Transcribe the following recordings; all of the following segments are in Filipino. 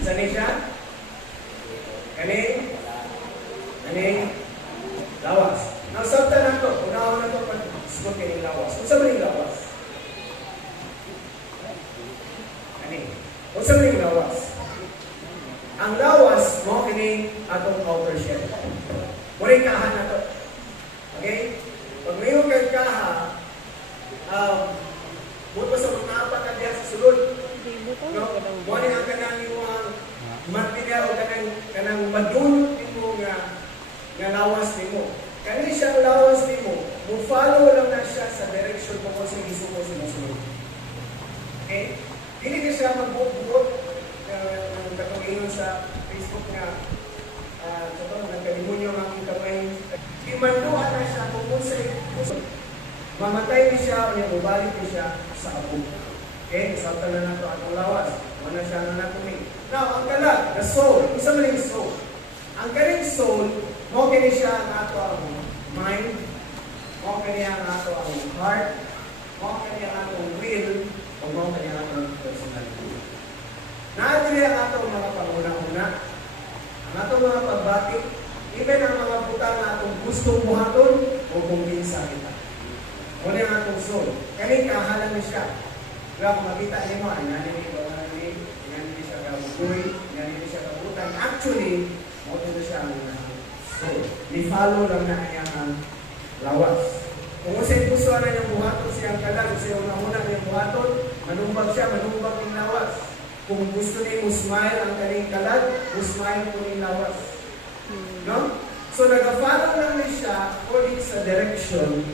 Saan siya? Kaning? Lawas. Nagsabta na ito. Unahan na ito pag-sugot kaning lawas. Kung saan maning lawas? Kung saan maning lawas? Ang lawas mo kining atong outer shell. Muling kahan na ito. Okay? Pag mayroon kang kaha, buto sa mga apat na diya sa sulod. No? Muna ang kanang yung material o kanang madunot mo nga lawas mo. Kani siyang lawas mo, follow lang na siya sa direction mo kung sa gusto mo sinusunod. Okay? Hindi ka siya magbuot-buot ng katungin sa Facebook nga nagkalimunyo ang aking kamay. Imanduan na siya kung sa mamatay ni siya o mubalik ni siya sa abog. Okay? Isabta na nato ang lawas. Wala siya na nato ni. Now, ang kalag, the soul. Isa man yung soul. Ang kaling soul, mo kini siya ang ato ang mind, mo kini ang ato ang heart, mo kini ang ato ang will, o mo kini ang ato ang personality. Naadili ang ato mga panguna-una, ang ato mga pagbati, even ang mga butang na atong gustong buhaton o kumbinsa kita. Muna ang atong soul. Kaling kahalan ni siya. Kaya kung makita niyo mo, ay nanin siya kabugoy, nanin siya kabutan. Actually, mo dito siya ang soul. Ni-follow lang na ang lawas. Kung usay puso na niyang buhaton siyang kalag, usay unang-unang niyang buhaton, manumbag siya, manumbag yung lawas. Kung gusto niya musmile ang kaling kalag, musmile po yung lawas. No? So, nag-follow lang niya siya according sa direction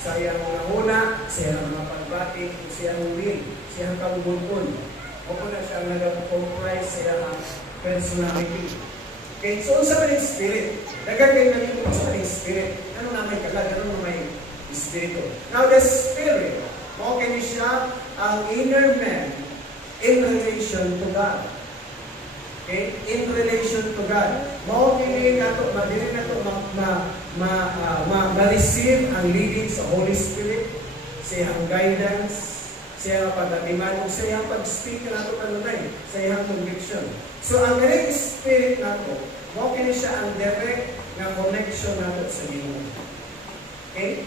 sa iyang una-una, sa iyang mga pagbati, sa iyang will, sa iyang kabubulkon. O kung na siya nag-comprise sa iyang personality. Okay, so sa maling spirit, nagagay na rin sa maling spirit. Ano na may kalag, ano na may espiritu. Now, the spirit, okay niya siya ang inner man in relation to God. Okay? In relation to God. Okay na ito, madirin na ito ma-receive ang leading sa Holy Spirit, sa iyang guidance, sa iyang pagdatiman, o sa iyang pag-speak na ito kanunay, sa iyang conviction. So, ang direct spirit na ito, okay siya ang direct na connection na ito sa Ginoo. Okay?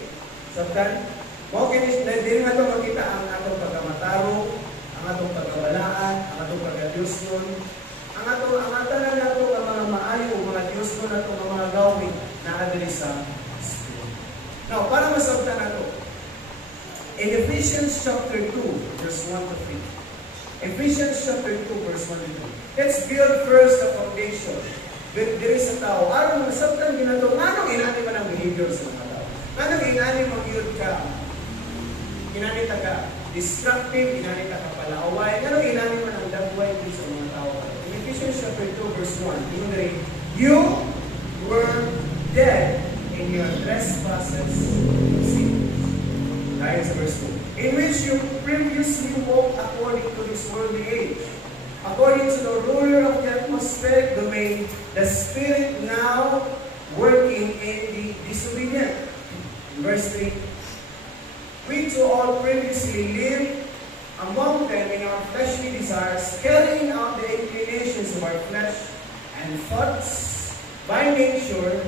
Sabtan? Okay din nga ito makita ang atong pagkamataro, ang atong pagkawalaan, ang atong pagkadiyos nun, ang atanan na ito ang mga maayo, mga Diyos nun na ito, ang mga gawin na adili sa Spirit. Now, para masabtan na ito, in Ephesians chapter 2, verse 1 to 3. Ephesians chapter 2, verse 1 to 3. Let's build first the foundation. Diri sa tao. Aron masabtan ginato, anong inani man ang behavior sa mga tao? Anong inani mag-yod ka? Inani ka destructive, inani ka kapalaaway. Anong inani man ang dagway sa mga tao? In Ephesians chapter 2, verse 1, you were dead in your trespasses and sins. Dahil sa verse 2. In which you previously walked according to this worldly age, according to the ruler of the atmospheric domain, the spirit now working in the disobedient. Verse 3, we too all previously lived among them in our fleshly desires, carrying out the inclinations of our flesh and thoughts. By nature,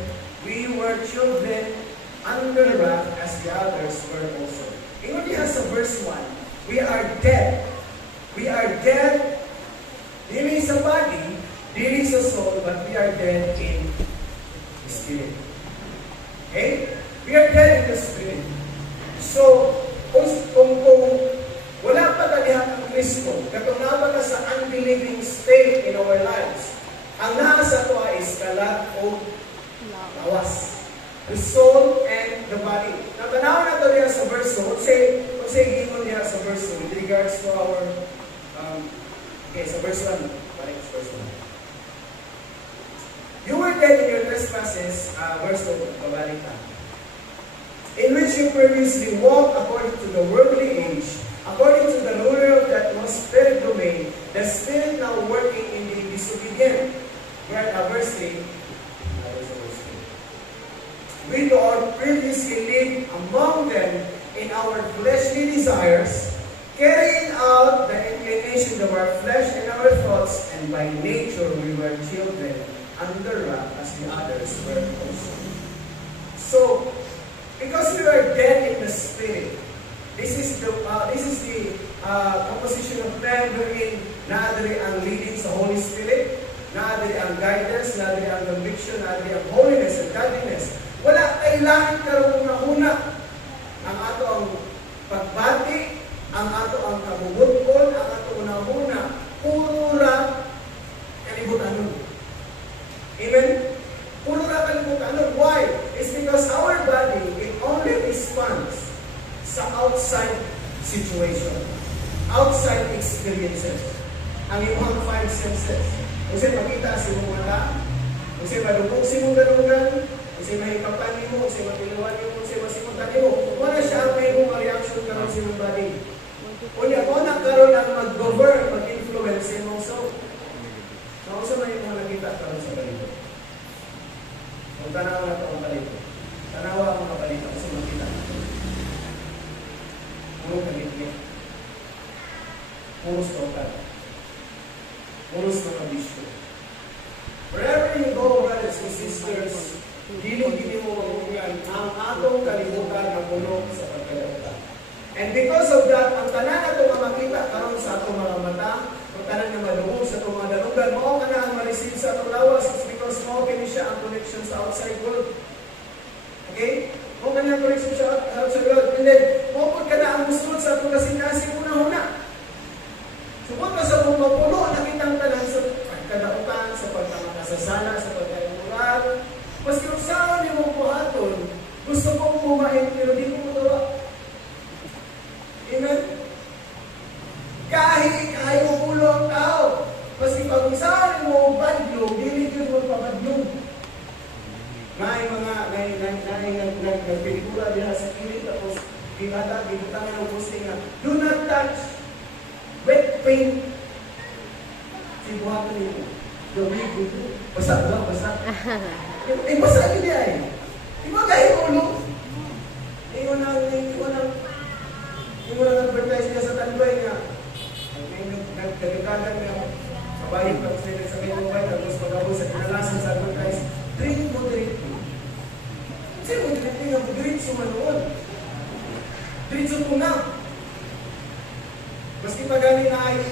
we were children under wrath as the others were also. Ingon diha sa verse 1, we are dead. We are dead, dili sa body, dili sa soul, but we are dead in the spirit. Okay? We are dead in the spirit. So, kung wala pa kalihat ang Kristo, katong naba ka sa unbelieving state in our lives, ang nasa to is kalag o lawas. The soul and the body. Now, tanaw na ito niya sa verse 2. Kung say gingon niya sa verse 2 with regards to our okay, sa verse 1. Balik sa verse 1. You were dead in your trespasses, verse 2, pabalik na. In which you previously walked according to the worldly age, according to the ruler of the atmospheric domain, the spirit now working in the disobedient. Verse 3. We all previously lived among them in our fleshly desires, carrying out the inclinations of our flesh and our thoughts, and and by nature we were children under wrath as the others were also. So, because we are dead in the spirit, this is the composition of man wherein naadiri ang leading sa Holy Spirit, naadiri ang guidance, naadiri ang conviction, naadiri ang holiness and godliness. Wala kailangan karong una. Ang ato ang pagbati, ang ato ang kabubutol, ang ato una-una, puro ra kalibutan. Amen? Puro ra kalibutan. Why? It's because our body, it only responds sa outside situation, outside experiences. Ang iyong 5 senses. Kung sa'yo makita sa iyong mata, kung sa'yo madugong sa iyong galungan, kung sa'yo mahikapan mo, kung sa'yo matiluan mo, kung sa'yo masimutan mo, wala siya ang may mong reaction karon sa iyong body. Kunya, kung nagkaroon ang mag-govern, mag-influence sa iyong soul. Kung saan na yung mga nakita karon sa balito? Kung tanawa na ito ang balito. Tanawa ang mga balito kasi makita. Puro kalit-lit. Puros total. Puros mga bisyo. Wherever you go, brothers and sisters, dili mo yan ang atong kalibutan na puno sa pagkalibutan. And because of that, ang tanan na ito makita karon sa atong mga mata, ang tanan na madungog sa atong mga dalugan, mo ka na ang ma-receive sa atong lawas, it's because mo kini siya ang connection sa outside world. Okay? Mo ka na ang connection sa outside world. And then, mo ka na ang musulod sa atong kasing-kasing una-una. Subot ka sa pumapuno, nakitang tanan sa pagkadautan, sa pagkamakasasala, sa pagkaimuran. Maski kung saan yung mga buhaton, gusto kong kumain, pero di ko magawa. Amen? Kahit mo pulo ang tao. Maski pag saan yung mga badlong, dili yun mo pabadlong. May mga nagpilikula diha sa kilit, tapos binata, binutangan ng posting na, do not touch wet paint. Si buhaton nito. Gawin ko ito. Basa ba? Basa. Basa yun niya eh. Di ba kahit ulo? Yung advertise niya sa Tanduay niya. Nagkagagagan niya. Kabayin pa sila sa may mobile. Tapos pag-abos sa kinalasan sa advertise. Drink moderately. Kasi moderately nga drink sumanoon. Drink sa tunang. Maski pa gani na ay